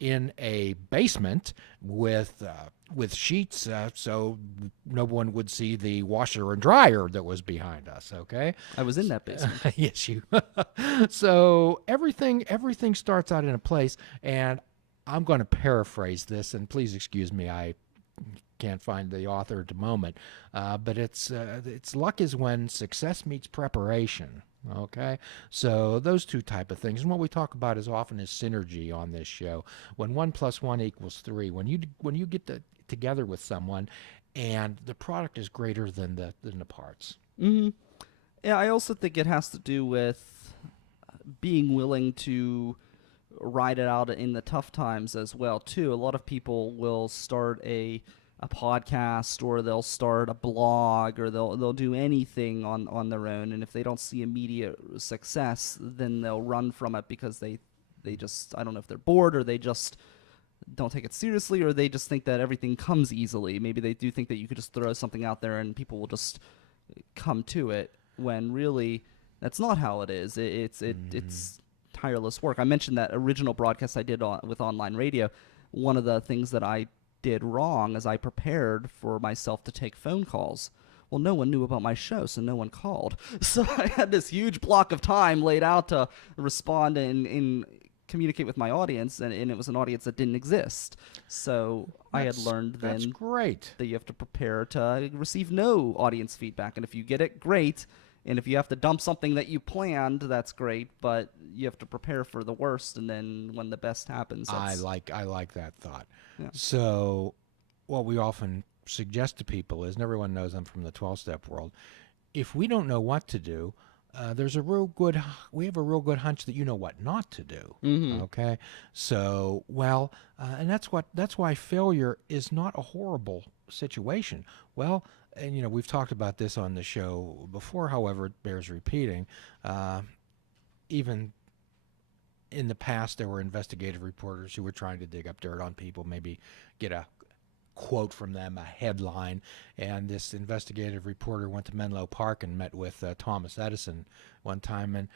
in a basement with sheets, so no one would see the washer and dryer that was behind us. Okay, I was in that basement. yes, you. So everything starts out in a place, and I'm going to paraphrase this, and please excuse me, I can't find the author at the moment, but it's luck is when success meets preparation. Okay, so those two type of things, and what we talk about as often is synergy on this show. When 1 + 1 = 3, when you get together with someone, and the product is greater than the parts. Hmm. Yeah, I also think it has to do with being willing to ride it out in the tough times as well too. A lot of people will start a podcast, or they'll start a blog, or they'll do anything on their own, and if they don't see immediate success, then they'll run from it because they just, I don't know if they're bored, or they just don't take it seriously, or they just think that everything comes easily. Maybe they do think that you could just throw something out there and people will just come to it, when really that's not how it is. It's tireless work. I mentioned that original broadcast I did with online radio. One of the things that I did wrong is I prepared for myself to take phone calls. Well, no one knew about my show, so no one called. So I had this huge block of time laid out to respond and communicate with my audience, and it was an audience that didn't exist. So I had learned That's then great. that you have to prepare to receive no audience feedback. And if you get it, great. And if you have to dump something that you planned, that's great. But you have to prepare for the worst, and then when the best happens, I that's, like that thought. yeah. So, what we often suggest to people is, and everyone knows I'm from the 12-step world. If we don't know what to do, we have a real good hunch that you know what not to do. Mm-hmm. Okay, so and that's why failure is not a horrible situation. Well, and we've talked about this on the show before. However, it bears repeating. Even in the past, there were investigative reporters who were trying to dig up dirt on people, maybe get a quote from them, a headline. And this investigative reporter went to Menlo Park and met with Thomas Edison one time, and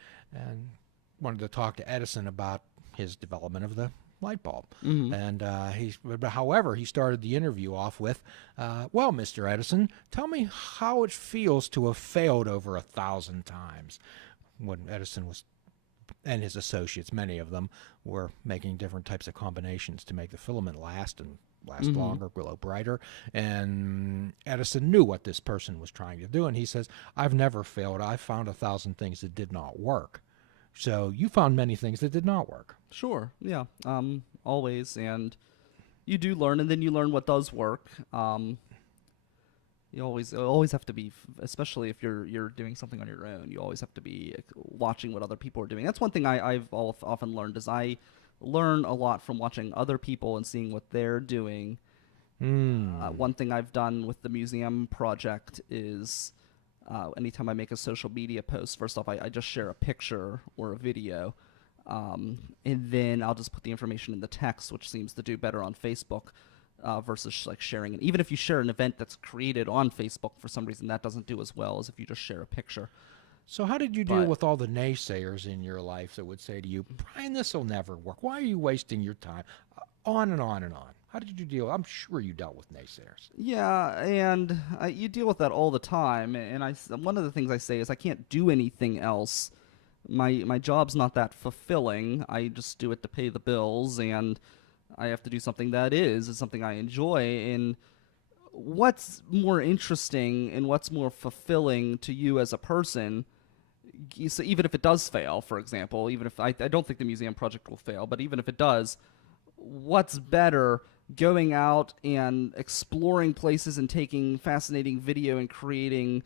wanted to talk to Edison about his development of the light bulb. Mm-hmm. And however, he started the interview off with, "Well, Mr. Edison, tell me how it feels to have failed over 1,000 times." When Edison was and his associates, many of them, were making different types of combinations to make the filament last Mm-hmm. longer, glow brighter. And Edison knew what this person was trying to do, and he says, "I've never failed. I found 1,000 things that did not work. So you found many things that did not work." Sure. Yeah. Always. And you do learn, and then you learn what does work. You always have to be, especially if you're doing something on your own. You always have to be watching what other people are doing. That's one thing I've often learned, is I learn a lot from watching other people and seeing what they're doing. One thing I've done with the museum project is, anytime I make a social media post, first off, I just share a picture or a video, and then I'll just put the information in the text, which seems to do better on Facebook. Versus like sharing it. Even if you share an event that's created on Facebook, for some reason that doesn't do as well as if you just share a picture. So how did you deal But with all the naysayers in your life that would say to you, "Brian, this will never work. Why are you wasting your time?" On and on and on. How did you deal? I'm sure you dealt with naysayers. yeah, and you deal with that all the time. And one of the things I say is I can't do anything else. My job's not that fulfilling. I just do it to pay the bills, and I have to do something that is something I enjoy. And what's more interesting and what's more fulfilling to you as a person, so even if it does fail, for example, even if I don't think the museum project will fail, but even if it does, what's better, going out and exploring places and taking fascinating video and creating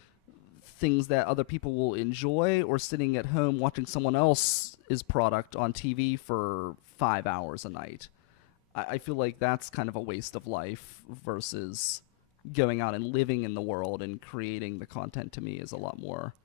things that other people will enjoy, or sitting at home watching someone else's product on TV for 5 hours a night? I feel like that's kind of a waste of life versus going out and living in the world and creating the content. To me is a lot more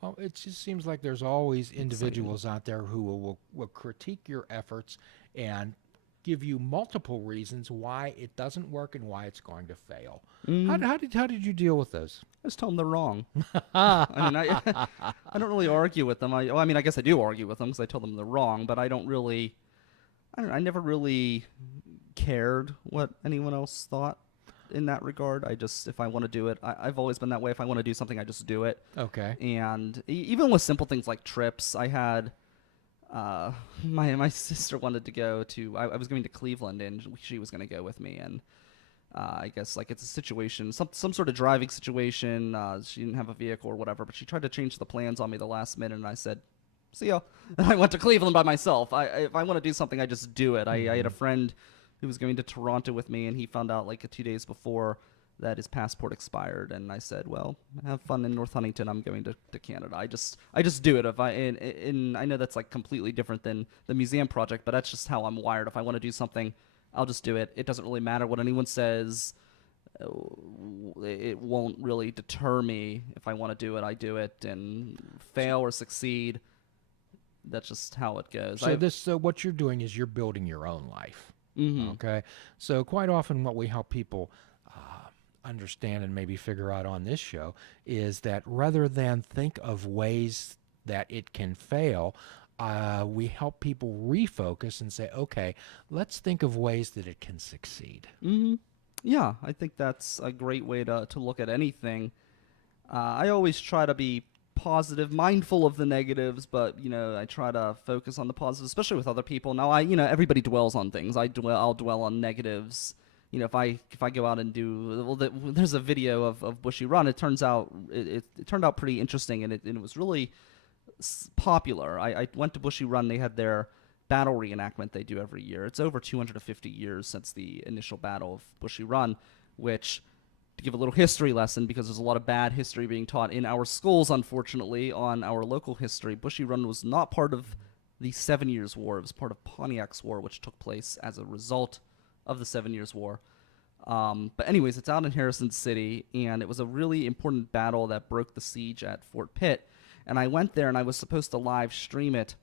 Well, it just seems like there's always exciting. individuals out there who will critique your efforts and give you multiple reasons why it doesn't work and why it's going to fail. Mm, How did you deal with those? I just tell them they're wrong. I mean, I don't really argue with them. I mean, I guess I do argue with them because I tell them they're wrong, but I don't really I don't know, I never really cared what anyone else thought in that regard. I just, if I want to do it, I've always been that way. If I want to do something, I just do it. Okay. And even with simple things like trips, I had my sister wanted to go to. I was going to Cleveland, and she was going to go with me. And I guess like it's a situation, some sort of driving situation. She didn't have a vehicle or whatever, but she tried to change the plans on me the last minute, and I said, "See ya." And I went to Cleveland by myself. If I want to do something, I just do it. I had a friend who was going to Toronto with me, and he found out like 2 days before that his passport expired, and I said, "Well, have fun in North Huntington. I'm going to Canada." I just do it. If I and I know that's like completely different than the museum project, but that's just how I'm wired. If I want to do something, I'll just do it. It doesn't really matter what anyone says. It won't really deter me. If I want to do it, I do it, and fail or succeed. That's just how it goes. So what you're doing is you're building your own life. Mm-hmm. Okay. So quite often what we help people understand and maybe figure out on this show is that rather than think of ways that it can fail, we help people refocus and say, okay, let's think of ways that it can succeed. Mm-hmm. Yeah, I think that's a great way to look at anything. I always try to be positive, mindful of the negatives, but I try to focus on the positives, especially with other people. Now, everybody dwells on things. I'll dwell on negatives. If I go out and do there's a video of Bushy Run. It turns out it turned out pretty interesting, and it was really popular. I went to Bushy Run. They had their battle reenactment they do every year. It's over 250 years since the initial battle of Bushy Run, which, to give a little history lesson, because there's a lot of bad history being taught in our schools, unfortunately, on our local history, Bushy Run was not part of the 7 Years' War. It was part of Pontiac's War, which took place as a result of the 7 Years' War. But anyways, it's out in Harrison City, and it was a really important battle that broke the siege at Fort Pitt. And I went there, and I was supposed to live stream it,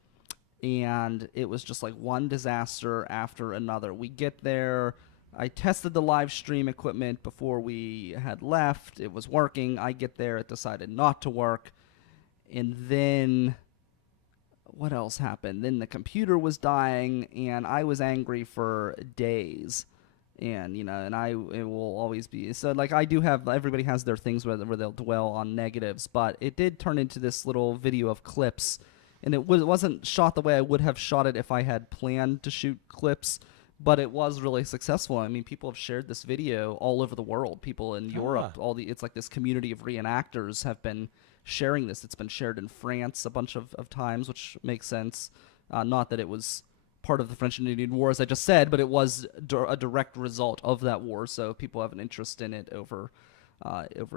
and it was just like one disaster after another. We get there. I tested the live stream equipment before we had left. It was working. I get there. It decided not to work. And then what else happened? Then the computer was dying, and I was angry for days. And, it will always be. So, like, I do have, everybody has their things where they'll dwell on negatives, but it did turn into this little video of clips. And it wasn't shot the way I would have shot it if I had planned to shoot clips, but it was really successful. I mean, people have shared this video all over the world. People in Europe, it's like this community of reenactors have been sharing this. It's been shared in France a bunch of times, which makes sense. Not that it was part of the French and Indian War, as I just said, but it was a direct result of that war. So people have an interest in it over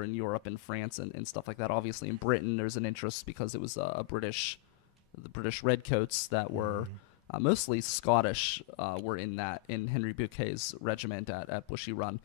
in Europe and France and stuff like that. Obviously, in Britain, there's an interest because it was the British Redcoats that were mostly Scottish were in Henry Bouquet's regiment at Bushy Run.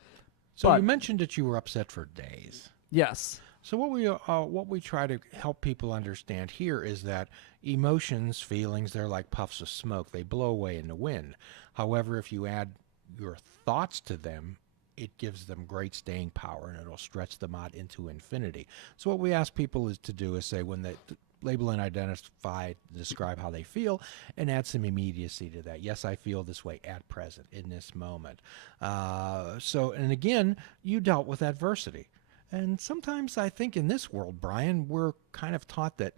So you mentioned that you were upset for days. Yes. So what we try to help people understand here is that emotions, feelings, they're like puffs of smoke. They blow away in the wind. However, if you add your thoughts to them, it gives them great staying power, and it'll stretch them out into infinity. So what we ask people to do is say, when they label and identify, describe how they feel, and add some immediacy to that. Yes, I feel this way at present, in this moment. And again, you dealt with adversity. And sometimes I think in this world, Brian, we're kind of taught that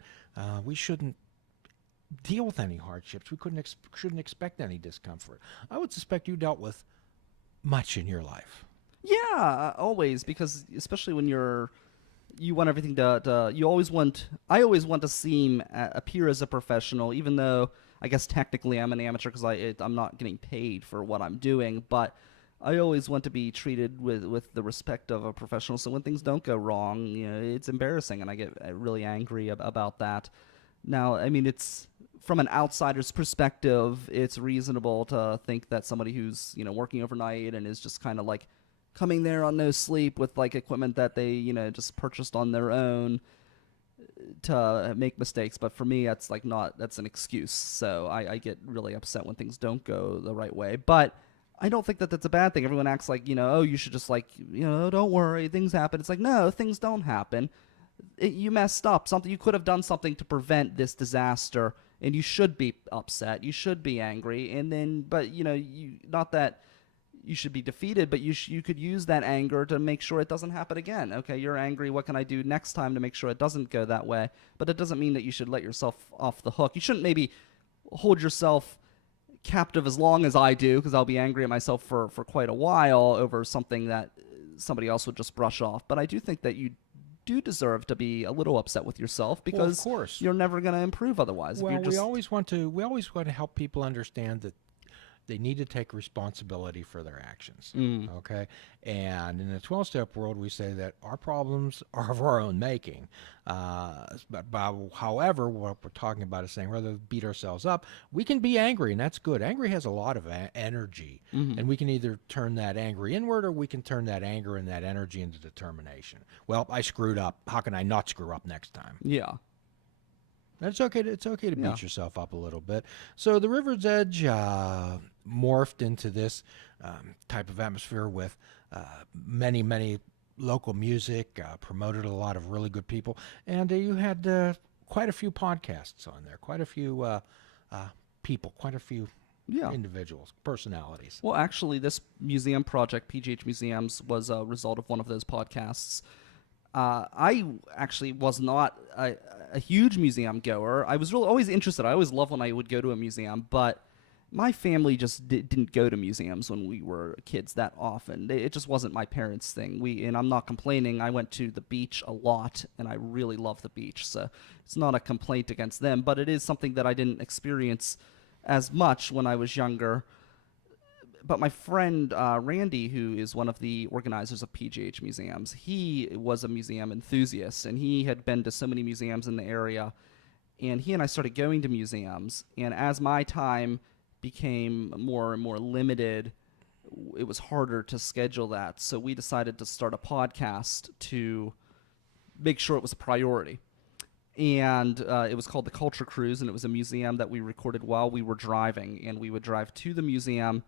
we shouldn't deal with any hardships. We shouldn't expect any discomfort. I would suspect you dealt with much in your life. Yeah, always, because especially when you want everything to I always want to appear as a professional, even though I guess technically I'm an amateur because I'm not getting paid for what I'm doing, but I always want to be treated with the respect of a professional. So when things don't go wrong, it's embarrassing, and I get really angry about that. Now, I mean, it's from an outsider's perspective, it's reasonable to think that somebody who's working overnight and is just kind of like coming there on no sleep with like equipment that they just purchased on their own to make mistakes. But for me, that's an excuse. So I get really upset when things don't go the right way. But I don't think that that's a bad thing. Everyone acts like, oh, you should just don't worry, things happen. It's like, no, things don't happen. You messed up. You could have done something to prevent this disaster, and you should be upset, you should be angry, and then, but not that you should be defeated, but you could use that anger to make sure it doesn't happen again. Okay, you're angry. What can I do next time to make sure it doesn't go that way? But it doesn't mean that you should let yourself off the hook. You shouldn't maybe hold yourself captive as long as I do, because I'll be angry at myself for quite a while over something that somebody else would just brush off. But I do think that you do deserve to be a little upset with yourself, because of course. you're never going to improve otherwise. Well, we always want to help people understand that they need to take responsibility for their actions. Okay, and in the 12-step world, we say that our problems are of our own making. However, what we're talking about is saying rather than beat ourselves up, we can be angry, and that's good. Angry has a lot of energy, and we can either turn that angry inward, or we can turn that anger and that energy into determination. Well, I screwed up. How can I not screw up next time? Yeah. It's okay to beat yourself up a little bit. So the River's Edge morphed into this type of atmosphere with many local music, promoted a lot of really good people, and you had quite a few podcasts on there, quite a few people, quite a few individuals, personalities. Well, actually, this museum project, PGH Museums, was a result of one of those podcasts. I actually was not a huge museum goer. I was really always interested. I always loved when I would go to a museum, but my family just didn't go to museums when we were kids that often. It just wasn't my parents' thing. And I'm not complaining. I went to the beach a lot, and I really love the beach. So it's not a complaint against them, but it is something that I didn't experience as much when I was younger. But my friend Randy, who is one of the organizers of PGH Museums, he was a museum enthusiast, and he had been to so many museums in the area. And he and I started going to museums, and as my time became more and more limited, it was harder to schedule that. So we decided to start a podcast to make sure it was a priority. And it was called The Culture Cruise, and it was a museum that we recorded while we were driving. And we would drive to the museum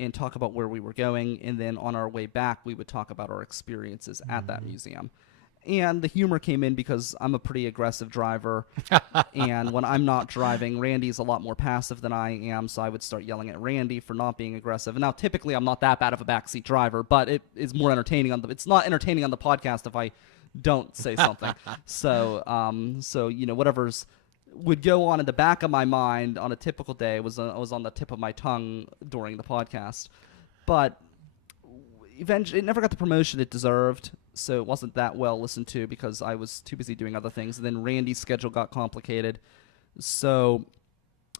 and talk about where we were going, and then on our way back, we would talk about our experiences at that museum. And the humor came in because I'm a pretty aggressive driver, and when I'm not driving, Randy's a lot more passive than I am, so I would start yelling at Randy for not being aggressive. And now, typically, I'm not that bad of a backseat driver, but it is more entertaining it's not entertaining on the podcast if I don't say something. So whatever's would go on in the back of my mind on a typical day was on the tip of my tongue during the podcast. But eventually, it never got the promotion it deserved, so it wasn't that well listened to because I was too busy doing other things. And then Randy's schedule got complicated. So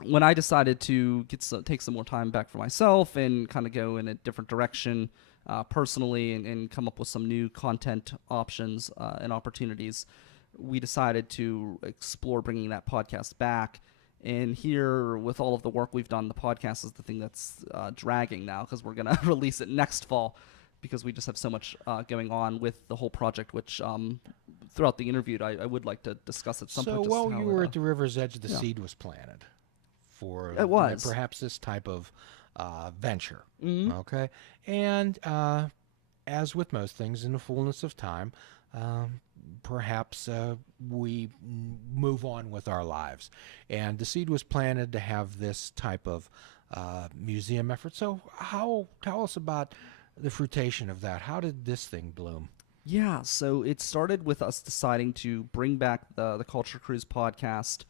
when I decided to take some more time back for myself and kind of go in a different direction personally and come up with some new content options and opportunities, we decided to explore bringing that podcast back. And here, with all of the work we've done, the podcast is the thing that's dragging now, because we're going to release it next fall, because we just have so much going on with the whole project, which throughout the interview, I would like to discuss at some point. So while you were at the River's Edge, the seed was planted for perhaps this type of venture. Okay? And as with most things, in the fullness of time, perhaps we move on with our lives. And the seed was planted to have this type of museum effort. So tell us about the fruition of that. How did this thing bloom? Yeah, so it started with us deciding to bring back the Culture Cruise podcast.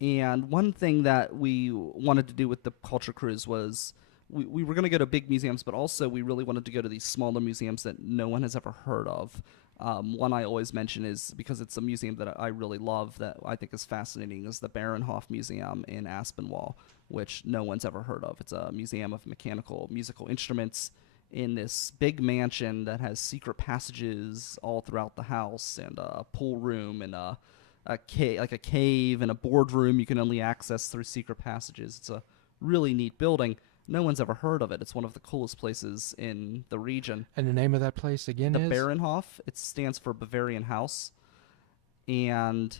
And one thing that we wanted to do with the Culture Cruise was we were going to go to big museums, but also we really wanted to go to these smaller museums that no one has ever heard of. One I always mention is, because it's a museum that I really love, that I think is fascinating, is the Baronhof Museum in Aspinwall, which no one's ever heard of. It's a museum of mechanical musical instruments in this big mansion that has secret passages all throughout the house, and a pool room, and a cave and a boardroom you can only access through secret passages. It's a really neat building. No one's ever heard of it. It's one of the coolest places in the region. And the name of that place again is? The Baronhof. It stands for Bavarian House. And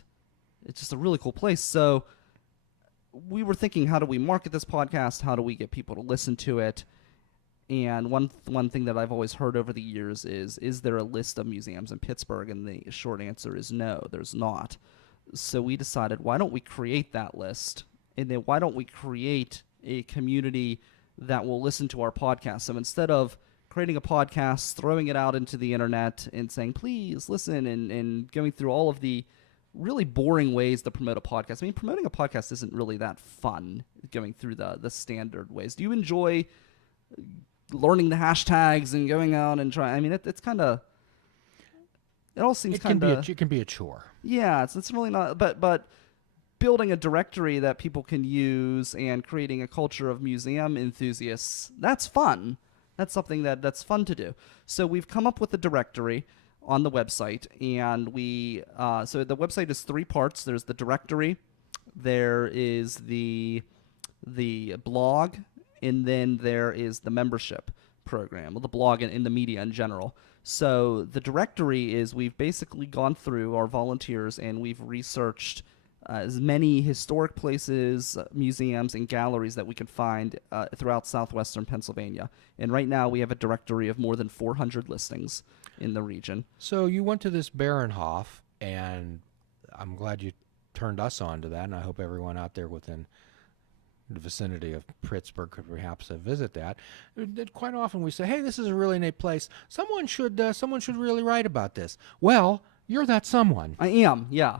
it's just a really cool place. So we were thinking, how do we market this podcast? How do we get people to listen to it? And one thing that I've always heard over the years is there a list of museums in Pittsburgh? And the short answer is no, there's not. So we decided, why don't we create that list? And then why don't we create a community that will listen to our podcast? So instead of creating a podcast, throwing it out into the internet and saying, please listen, and going through all of the really boring ways to promote a podcast. I mean, promoting a podcast isn't really that fun, going through the standard ways. Do you enjoy learning the hashtags and going out and trying? I mean, it's kind of, it all seems kind of, it can be a chore. yeah, it's really not, but building a directory that people can use and creating a culture of museum enthusiasts, that's fun. That's something that's fun to do. So we've come up with a directory on the website, and so the website is 3 parts. There's the directory, there is the blog, and then there is the membership program, well, the blog and the media in general. So the directory is, we've basically gone through our volunteers and we've researched as many historic places, museums, and galleries that we can find throughout southwestern Pennsylvania. And right now we have a directory of more than 400 listings in the region. So you went to this Baronhof, and I'm glad you turned us on to that, and I hope everyone out there within the vicinity of Pittsburgh could perhaps visit that. Quite often we say, hey, this is a really neat place. Someone should really write about this. Well, you're that someone. I am, yeah.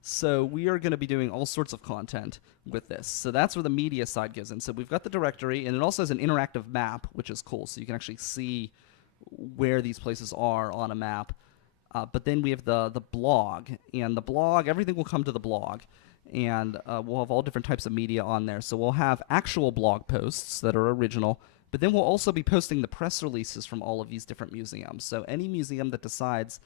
So we are going to be doing all sorts of content with this. So that's where the media side goes in. So we've got the directory, and it also has an interactive map, which is cool. So you can actually see where these places are on a map. But then we have the blog, and the blog, everything will come to the blog. And we'll have all different types of media on there. So we'll have actual blog posts that are original, but then we'll also be posting the press releases from all of these different museums. So any museum that decides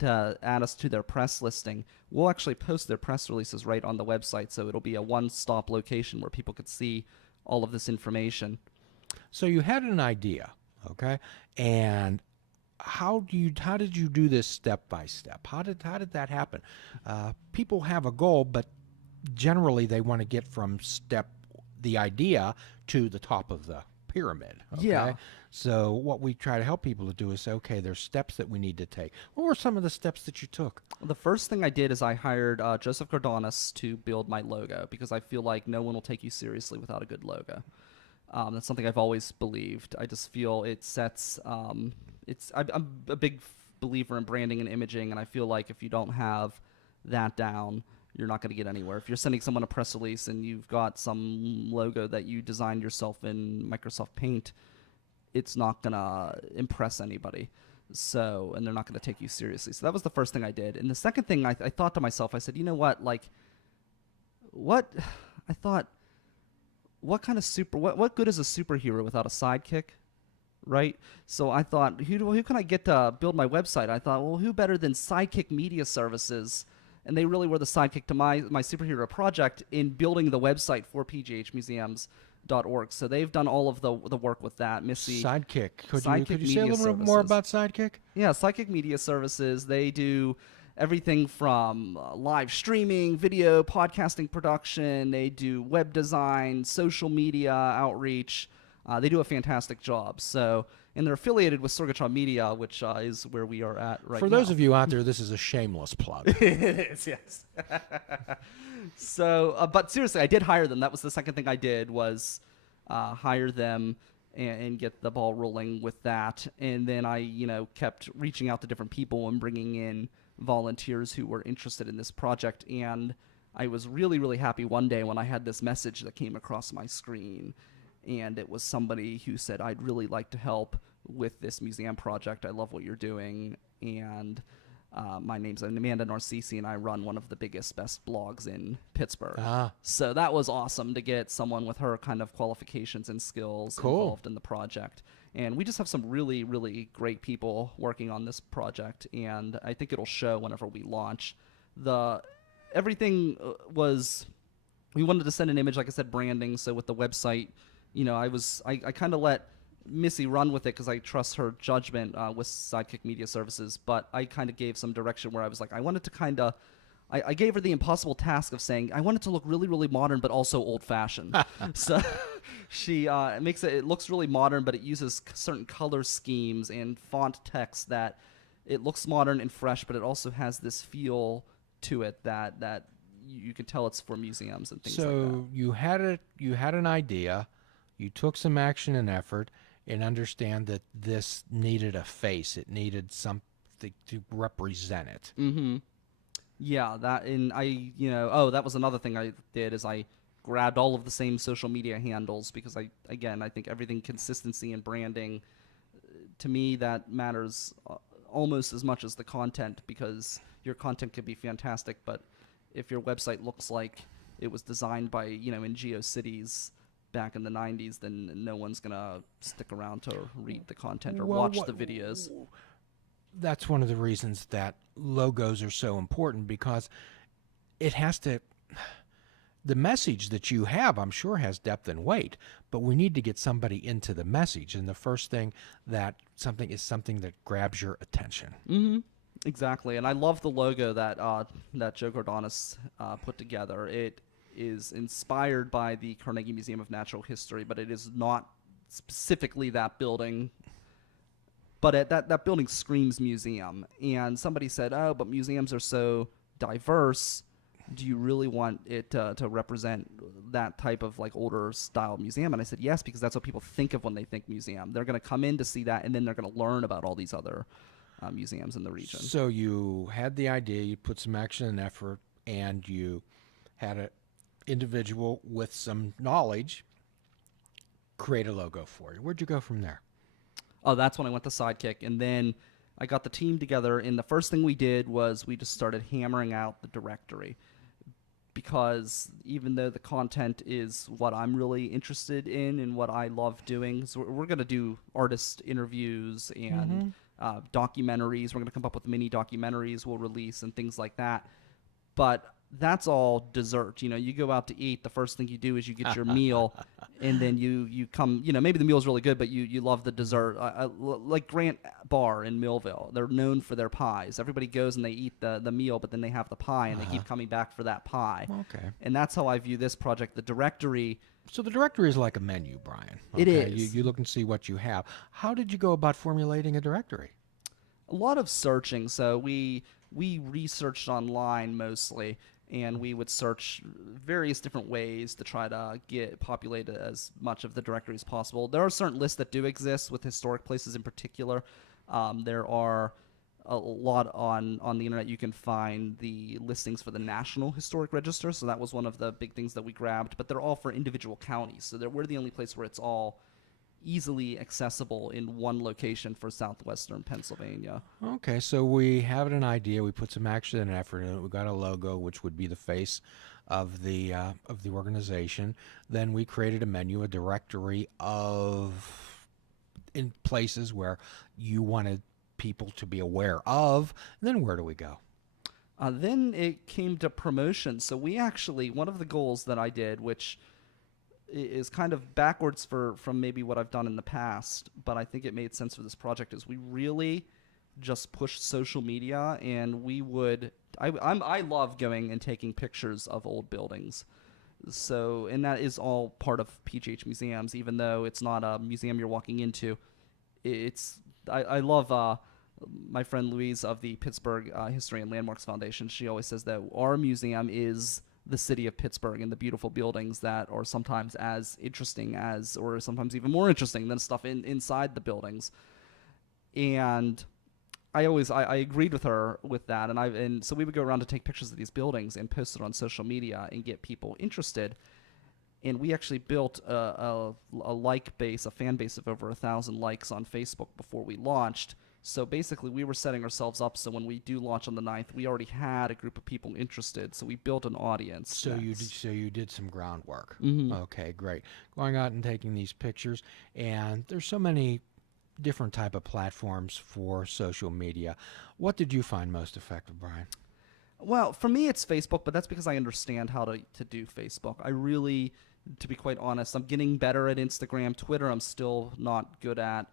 to add us to their press listing, we'll actually post their press releases right on the website. So it'll be a one-stop location where people could see all of this information. So you had an idea, okay? And how did you do this step by step? How did that happen? People have a goal, but generally they want to get from the idea to the top of the pyramid. Okay? Yeah. So what we try to help people to do is say, okay, there's steps that we need to take. What were some of the steps that you took? The first thing I did is I hired Joseph Gardonis to build my logo, because I feel like no one will take you seriously without a good logo. That's something I've always believed. I just feel it sets. I'm a big believer in branding and imaging, and I feel like if you don't have that down, you're not going to get anywhere. If you're sending someone a press release and you've got some logo that you designed yourself in Microsoft Paint, it's not going to impress anybody. So, and they're not going to take you seriously. So that was the first thing I did. And the second thing I thought to myself, I said, you know what, what kind of what good is a superhero without a sidekick? Right? So I thought, who can I get to build my website? I thought, well, who better than Sidekick Media Services? And they really were the sidekick to my superhero project in building the website for pghmuseums.org. So they've done all of the work with that. Missy. Sidekick. Could you say a little bit more about Sidekick? Yeah, Sidekick Media Services. They do everything from live streaming, video, podcasting production. They do web design, social media outreach. They do a fantastic job. So, and they're affiliated with Sorgatron Media, which is where we are at right now. For those of you out there, this is a shameless plug. It is, yes. So, but seriously, I did hire them. That was the second thing I did, was hire them and get the ball rolling with that. And then I, kept reaching out to different people and bringing in volunteers who were interested in this project. And I was really, really happy one day when I had this message that came across my screen. And it was somebody who said, I'd really like to help with this museum project. I love what you're doing. And my name's Amanda Narcisi, and I run one of the biggest, best blogs in Pittsburgh. So that was awesome to get someone with her kind of qualifications and skills involved in the project. And we just have some really, really great people working on this project. And I think it'll show whenever we launch. Everything was, we wanted to send an image, like I said, branding. So with the website, I kind of let Missy run with it because I trust her judgment with Sidekick Media Services, but I kind of gave some direction where I was like, I wanted to I gave her the impossible task of saying, I want it to look really, really modern, but also old-fashioned. So she it looks really modern, but it uses certain color schemes and font text that it looks modern and fresh, but it also has this feel to it that you can tell it's for museums and things like that. So you had an idea, you took some action and effort, and understand that this needed a face. It needed something to represent it. Mm-hmm. Yeah, that and that was another thing I did is I grabbed all of the same social media handles because I think everything consistency and branding to me that matters almost as much as the content because your content could be fantastic, but if your website looks like it was designed by in GeoCities back in the 90s, then no one's gonna stick around to read the content or watch the videos. That's one of the reasons that logos are so important because it has to. The message that you have, I'm sure, has depth and weight, but we need to get somebody into the message. And the first thing that something that grabs your attention. Mm-hmm. Exactly, and I love the logo that Joe Gordonis put together. It is inspired by the Carnegie Museum of Natural History, but it is not specifically that building. But that building screams museum. And somebody said, "Oh, but museums are so diverse. Do you really want it to represent that type of like older style museum?" And I said, "Yes, because that's what people think of when they think museum. They're going to come in to see that, and then they're going to learn about all these other museums in the region." So you had the idea, you put some action and effort, and you had an individual with some knowledge create a logo for you. Where'd you go from there? Oh, that's when I went to Sidekick, and then I got the team together, and the first thing we did was we just started hammering out the directory. Because even though the content is what I'm really interested in and what I love doing, so we're going to do artist interviews and documentaries. We're going to come up with mini documentaries we'll release and things like that. But that's all dessert. You go out to eat, the first thing you do is you get your meal, and then you come, maybe the meal's really good, but you love the dessert. Like Grant Bar in Millville, they're known for their pies. Everybody goes and they eat the meal, but then they have the pie, and they keep coming back for that pie. Okay. And that's how I view this project. The directory. So the directory is like a menu, Brian. It is. You look and see what you have. How did you go about formulating a directory? A lot of searching. So we researched online mostly, and we would search various different ways to try to populate as much of the directory as possible. There are certain lists that do exist with historic places in particular. There are a lot on the internet. You can find the listings for the National Historic Register, so that was one of the big things that we grabbed, but they're all for individual counties, so we're the only place where it's all easily accessible in one location for southwestern Pennsylvania. Okay, so we have an idea. We put some action and effort in it. We got a logo, which would be the face of the organization. Then we created a menu, a directory in places where you wanted people to be aware of. And then where do we go? Then it came to promotion. So we actually, one of the goals that I did, which is kind of backwards from maybe what I've done in the past, but I think it made sense for this project, is we really just pushed social media, and we would I love going and taking pictures of old buildings. So, and that is all part of PGH Museums, even though it's not a museum you're walking into. I love my friend Louise of the Pittsburgh History and Landmarks Foundation. She always says that our museum is the city of Pittsburgh and the beautiful buildings that are sometimes as interesting as, or sometimes even more interesting than stuff inside the buildings. And I agreed with her with that, and so we would go around to take pictures of these buildings and post it on social media and get people interested. And we actually built a like base, a fan base of over 1,000 likes on Facebook before we launched. So basically, we were setting ourselves up so when we do launch on the 9th, we already had a group of people interested. So we built an audience. So you did some groundwork. Mm-hmm. Okay, great. Going out and taking these pictures, and there's so many different type of platforms for social media. What did you find most effective, Brian? Well, for me, it's Facebook, but that's because I understand how to do Facebook. I really, to be quite honest, I'm getting better at Instagram. Twitter, I'm still not good at.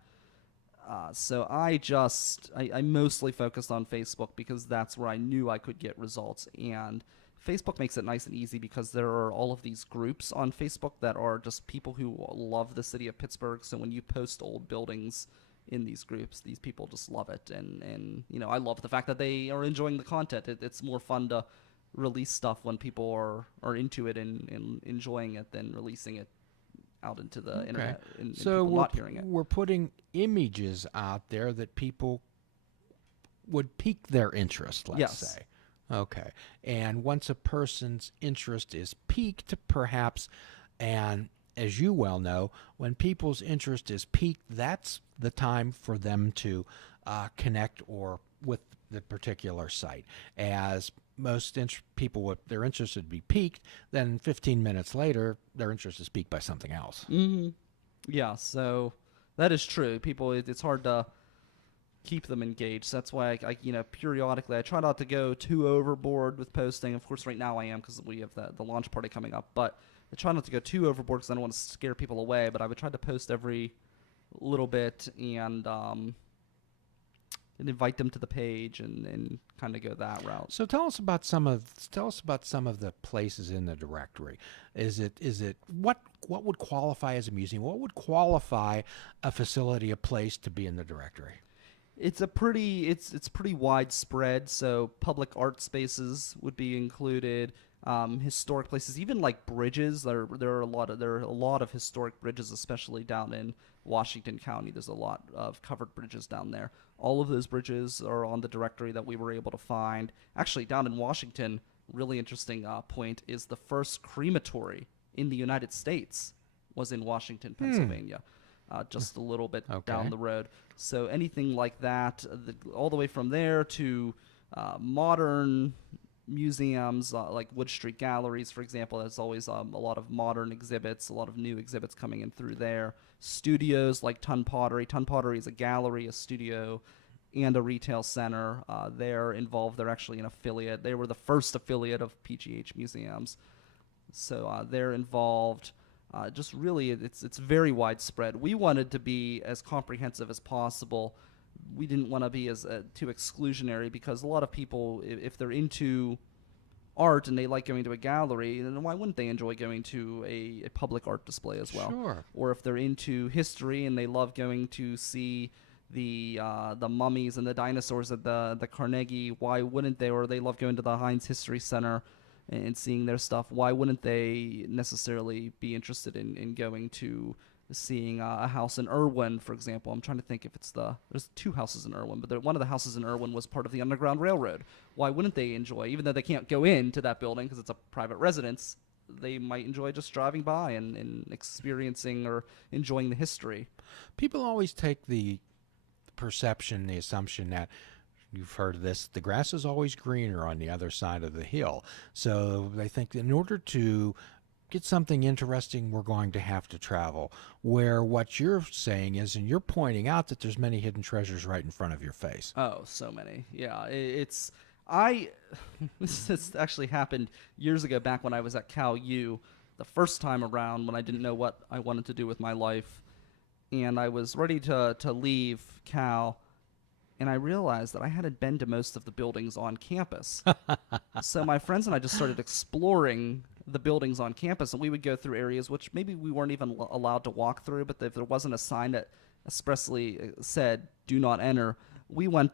So I mostly focused on Facebook because that's where I knew I could get results. And Facebook makes it nice and easy because there are all of these groups on Facebook that are just people who love the city of Pittsburgh. So when you post old buildings in these groups, these people just love it. And I love the fact that they are enjoying the content. It's more fun to release stuff when people are into it and enjoying it than releasing it out into the Okay. internet and So people not hearing it. we're putting images out there that people would pique their interest, let's Yes. say. Okay. And once a person's interest is piqued, perhaps, and as you well know, when people's interest is piqued, that's the time for them to connect or with the particular site. As most people, with their interest would be piqued, then 15 minutes later, their interest is piqued by something else. Hmm. Yeah, so that is true. People, it's hard to keep them engaged. That's why periodically I try not to go too overboard with posting. Of course, right now I am because we have the launch party coming up. But I try not to go too overboard because I don't want to scare people away. But I would try to post every little bit and invite them to the page and kind of go that route. So tell us about some of the places in the directory. Is it what would qualify as a museum? What would qualify a facility, a place to be in the directory? It's pretty widespread. So public art spaces would be included. Historic places, even like bridges. There are a lot of historic bridges, especially down in Washington County. There's a lot of covered bridges down there. All of those bridges are on the directory that we were able to find. Actually, down in Washington, really interesting point is the first crematory in the United States was in Washington, Pennsylvania. Just a little bit down the road. So anything like that, all the way from there to modern museums like Wood Street Galleries, for example. There's always a lot of modern exhibits, a lot of new exhibits coming in through there. Studios like Ton Pottery. Ton Pottery is a gallery, a studio, and a retail center. They're involved. They're actually an affiliate. They were the first affiliate of PGH Museums. So they're involved. Just really, it's very widespread. We wanted to be as comprehensive as possible. We didn't want to be as too exclusionary because a lot of people, if they're into art and they like going to a gallery, then why wouldn't they enjoy going to a public art display as well? Sure. Or if they're into history and they love going to see the mummies and the dinosaurs at the Carnegie, why wouldn't they? Or they love going to the Heinz History Center and seeing their stuff. Why wouldn't they necessarily be interested in going to seeing a house in Irwin, for example? I'm trying to think if there's two houses in Irwin, but one of the houses in Irwin was part of the Underground Railroad. Why wouldn't they enjoy, even though they can't go into that building because it's a private residence, they might enjoy just driving by and experiencing or enjoying the history. People always take the perception, the assumption that you've heard of this, the grass is always greener on the other side of the hill. So they think in order to get something interesting, we're going to have to travel. Where what you're saying is, and you're pointing out that there's many hidden treasures right in front of your face. Oh, so many. Yeah, this has actually happened years ago back when I was at Cal U, the first time around when I didn't know what I wanted to do with my life. And I was ready to leave Cal, and I realized that I hadn't been to most of the buildings on campus. So my friends and I just started exploring the buildings on campus, and we would go through areas which maybe we weren't even allowed to walk through, but if there wasn't a sign that expressly said "Do not enter," we went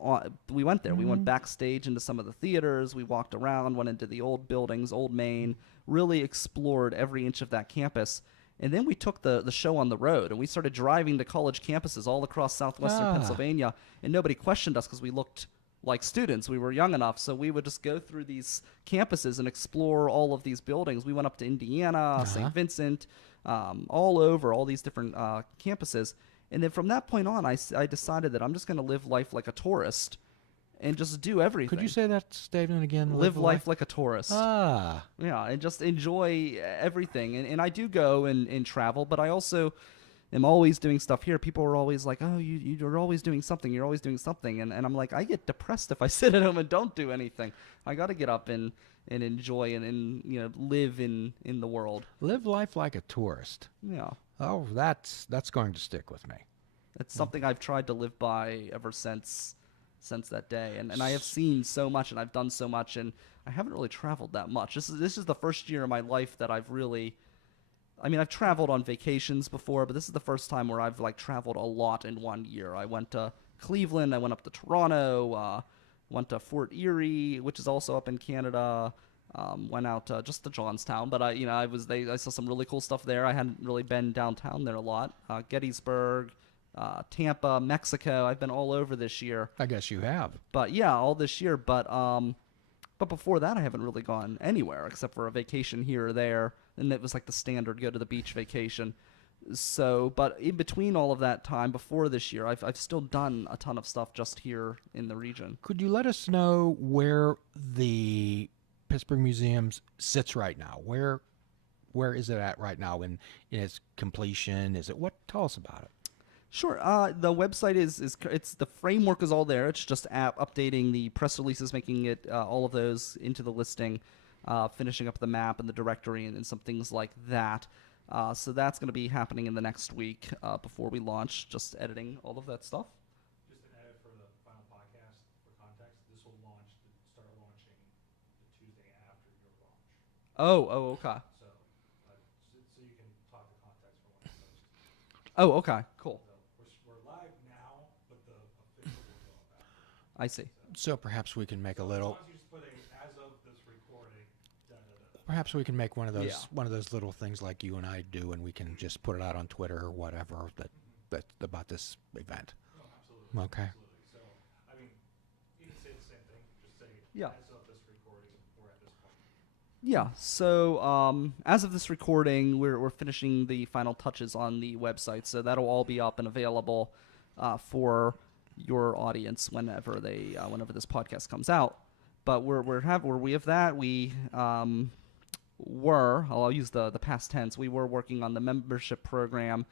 there. Mm-hmm. We went backstage into some of the theaters. We walked around, went into the old buildings, Old Main, really explored every inch of that campus. And then we took the show on the road, and we started driving to college campuses all across southwestern Pennsylvania, and nobody questioned us because we looked like students. We were young enough, so we would just go through these campuses and explore all of these buildings. We went up to Indiana, St. Vincent, all over, all these different campuses. And then from that point on, I decided that I'm just going to live life like a tourist and just do everything. Could you say that statement again? Live life like a tourist. Ah. Yeah, and just enjoy everything. And I do go and travel, but I also am always doing stuff here. People are always like, oh, you're always doing something. You're always doing something. And I'm like, I get depressed if I sit at home and don't do anything. I got to get up and enjoy and live in the world. Live life like a tourist. Yeah. Oh, that's going to stick with me. It's something I've tried to live by ever since that day, and I have seen so much and I've done so much, and I haven't really traveled that much. This is the first year of my life that I've traveled on vacations before, but this is the first time where I've traveled a lot in one year. I went to Cleveland, I went up to Toronto, Went to Fort Erie, which is also up in Canada. Went out just to Johnstown, but I saw some really cool stuff there. I hadn't really been downtown there a lot. Gettysburg, Tampa, Mexico. I've been all over this year. I guess you have. But yeah, all this year. But before that, I haven't really gone anywhere except for a vacation here or there, and it was like the standard go to the beach vacation. So, but in between all of that time before this year, I've still done a ton of stuff just here in the region. Could you let us know where the Pittsburgh Museums sits right now? Where is it at right now in its completion? Is it what? Tell us about it. Sure. The website is it's the framework is all there. It's just updating the press releases, making it all of those into the listing, finishing up the map and the directory and some things like that. So that's going to be happening in the next week before we launch. Just editing all of that stuff. Just an edit for the final podcast for context. This will start launching the Tuesday after your launch. Oh, okay. So you can talk the context for when it posts. Oh, okay. Cool. So we're live now, but the official will go up after. I see. So perhaps we can make a As little. long as you just put as of this recording, Perhaps we can make one of those Yeah. one of those little things like you and I do, and we can just put it out on Twitter or whatever that's about this event. No, absolutely. Okay. Absolutely. So, I mean, you can say the same thing. Just say Yeah. as of this recording, we're at this point. Yeah. So as of this recording, we're finishing the final touches on the website, so that'll all be up and available for your audience whenever this podcast comes out. But we have that. I'll use the past tense. We were working on the membership program,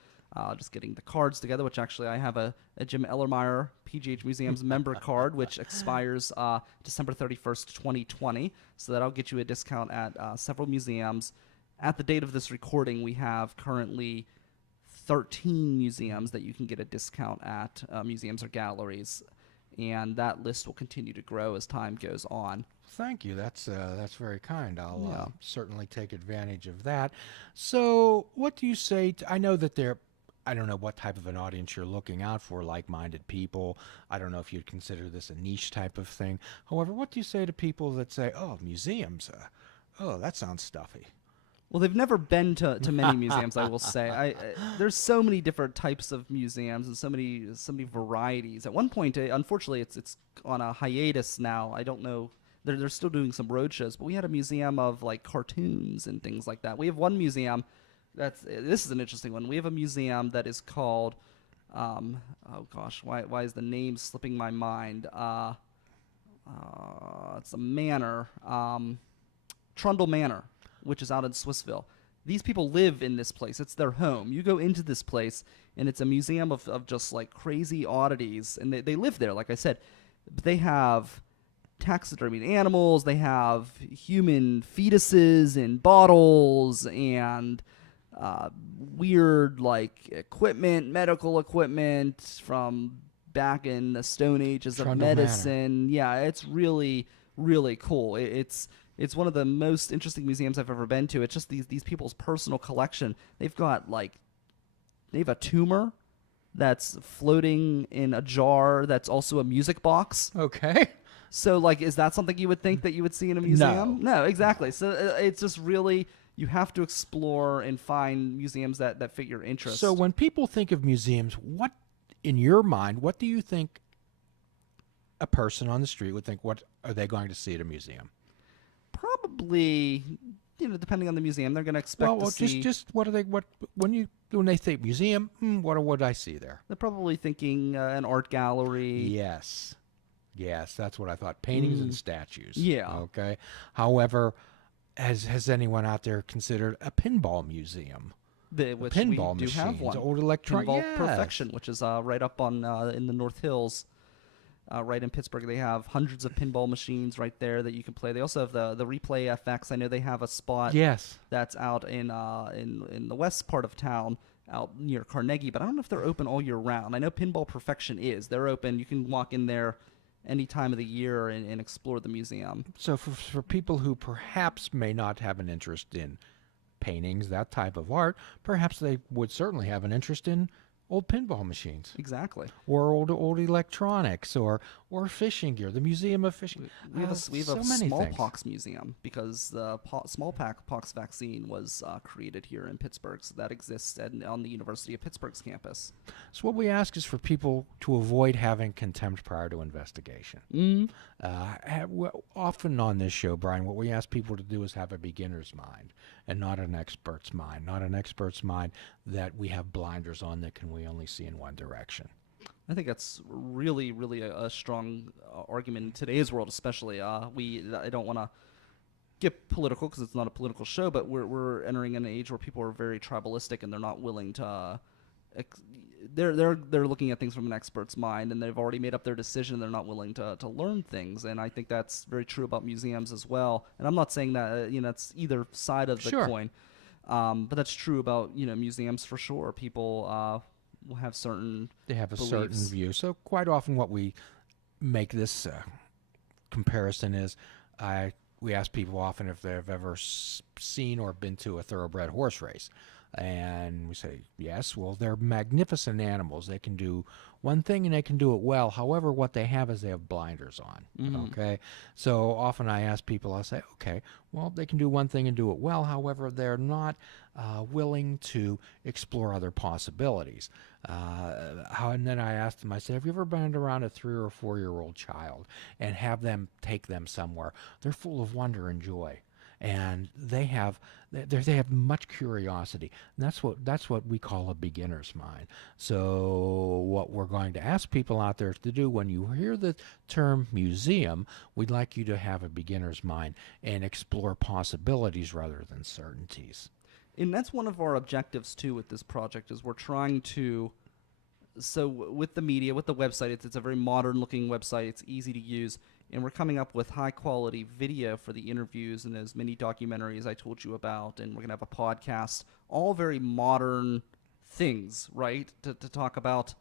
just getting the cards together, which actually I have a Jim Ellermeyer PGH Museums member card, which expires December 31st, 2020. So that'll get you a discount at several museums. At the date of this recording, we have currently 13 museums that you can get a discount at, museums or galleries. And that list will continue to grow as time goes on. Thank you. That's very kind. I'll Yeah. certainly take advantage of that. So, what do you say? I know that I don't know what type of an audience you're looking out for, like-minded people. I don't know if you'd consider this a niche type of thing. However, what do you say to people that say, "Oh, museums? Oh, that sounds stuffy." Well, they've never been to many museums, I will say. There's so many different types of museums and so many varieties. At one point, unfortunately, it's on a hiatus now. I don't know. They're still doing some road shows, but we had a museum of like cartoons and things like that. We have one museum this is an interesting one. We have a museum that is called oh gosh, why is the name slipping my mind? It's a manor, Trundle Manor, which is out in Swissville. These people live in this place. It's their home. You go into this place, and it's a museum of just like crazy oddities. And they live there, like I said. But they have taxidermied animals. They have human fetuses in bottles and weird like equipment, medical equipment from back in the Stone Ages of Trundle medicine. Yeah, it's really, really cool. It's one of the most interesting museums I've ever been to. It's just these people's personal collection. They have a tumor that's floating in a jar that's also a music box. Okay. So, like, is that something you would think that you would see in a museum? No. No, exactly. So it's just really, you have to explore and find museums that fit your interest. So when people think of museums, what, in your mind, what do you think a person on the street would think? What are they going to see at a museum? Probably, depending on the museum, they're going to expect to see. Just what are they? When they think museum, what would I see there? They're probably thinking an art gallery. Yes, that's what I thought. Paintings and statues. Yeah. Okay. However, has anyone out there considered a pinball museum? Which Pinball we do machines, have one. old electronic. Pinball Yes. Perfection, which is right up on in the North Hills. Right in Pittsburgh, they have hundreds of pinball machines right there that you can play. They also have the Replay FX. I know they have a spot Yes. that's out in the west part of town, out near Carnegie, but I don't know if they're open all year round. I know Pinball Perfection is. They're open. You can walk in there any time of the year and explore the museum. So for people who perhaps may not have an interest in paintings, that type of art, perhaps they would certainly have an interest in old pinball machines Exactly. or old electronics or or fishing gear, the Museum of Fishing. We have we have so a many things. smallpox museum because the smallpox vaccine was created here in Pittsburgh, so that exists on the University of Pittsburgh's campus. So what we ask is for people to avoid having contempt prior to investigation. Often on this show, Brian, what we ask people to do is have a beginner's mind and not an expert's mind. Not an expert's mind that we have blinders on that can we only see in one direction. I think that's really, really a strong argument in today's world, especially. I don't want to get political because it's not a political show, but we're entering an age where people are very tribalistic and they're not willing to. They're looking at things from an expert's mind, and they've already made up their decision. They're not willing to learn things, and I think that's very true about museums as well. And I'm not saying that it's either side of the coin, but that's true about museums for sure. People will have certain they have a beliefs. certain view. So quite often, what we make this comparison is, we ask people often if they've ever seen or been to a thoroughbred horse race. And we say, yes, well, they're magnificent animals. They can do one thing and they can do it well. However, what they have is they have blinders on, okay? So often I ask people, I'll say, okay, well, they can do one thing and do it well. However, they're not willing to explore other possibilities. And then I asked them, I said, have you ever been around a 3 or 4-year-old child and have them take them somewhere? They're full of wonder and joy. And they have much curiosity. And that's what we call a beginner's mind. So what we're going to ask people out there to do when you hear the term museum, we'd like you to have a beginner's mind and explore possibilities rather than certainties. And that's one of our objectives too with this project is we're trying to. So with the media, with the website, it's a very modern looking website. It's easy to use. And we're coming up with high-quality video for the interviews and those mini documentaries I told you about, and we're going to have a podcast, all very modern things, right, to talk about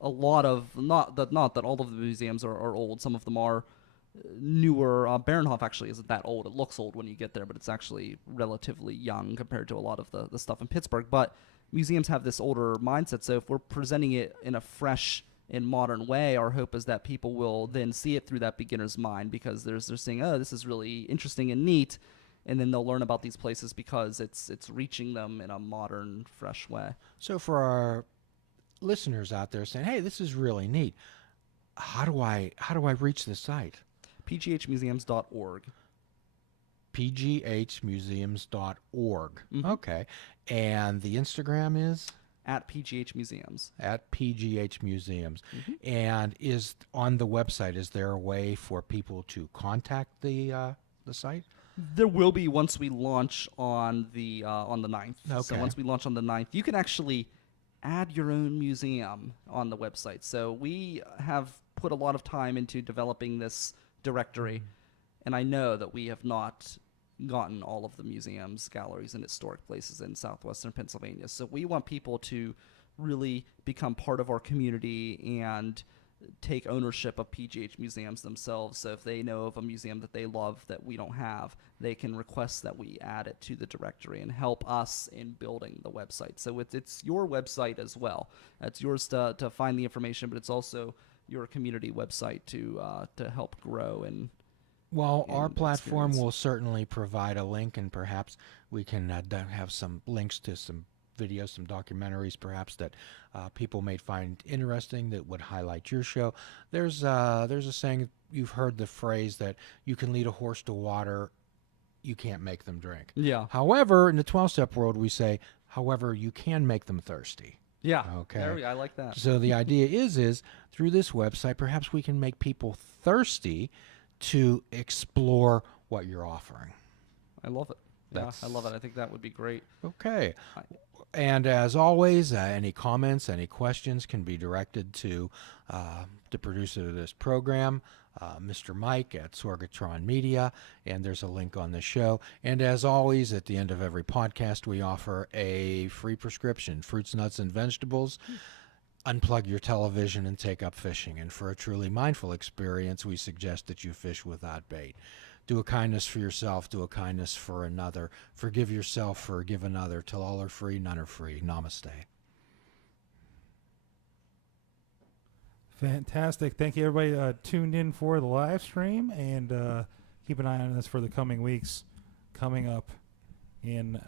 a lot of, not that all of the museums are old, some of them are newer. Baronhof actually isn't that old. It looks old when you get there, but it's actually relatively young compared to a lot of the stuff in Pittsburgh. But museums have this older mindset, so if we're presenting it in a fresh in modern way, our hope is that people will then see it through that beginner's mind because they're saying, oh, this is really interesting and neat, and then they'll learn about these places because it's reaching them in a modern, fresh way. So for our listeners out there saying, hey, this is really neat, how do I reach this site? pghmuseums.org. pghmuseums.org. Okay. And the Instagram is? At PGH Museums. At PGH Museums. And is on the website, is there a way for people to contact the site? There will be once we launch on the 9th. Okay. So once we launch on the 9th, you can actually add your own museum on the website. So we have put a lot of time into developing this directory, and I know that we have not gotten all of the museums, galleries, and historic places in southwestern Pennsylvania. So we want people to really become part of our community and take ownership of PGH museums themselves. So if they know of a museum that they love that we don't have, they can request that we add it to the directory and help us in building the website. So it's your website as well. It's yours to find the information, but it's also your community website to help grow and. Well, our platform will certainly provide a link, and perhaps we can have some links to some videos, some documentaries, perhaps that people may find interesting that would highlight your show. There's a saying, you've heard the phrase that you can lead a horse to water, you can't make them drink. Yeah. However, in the 12-step world, we say, however, you can make them thirsty. Yeah. Okay. I like that. So the idea is through this website, perhaps we can make people thirsty to explore what you're offering. I love it. Yeah, I love it. I think that would be great. Okay. And as always, any comments, any questions can be directed to the producer of this program, Mr. Mike at Sorgatron Media, and there's a link on the show. And as always, at the end of every podcast, we offer a free prescription, fruits, nuts, and vegetables. Unplug your television and take up fishing. And for a truly mindful experience, we suggest that you fish without bait. Do a kindness for yourself, do a kindness for another. Forgive yourself, forgive another. Till all are free, none are free. Namaste. Fantastic. Thank you, everybody tuned in for the live stream, and keep an eye on this for the coming weeks coming up in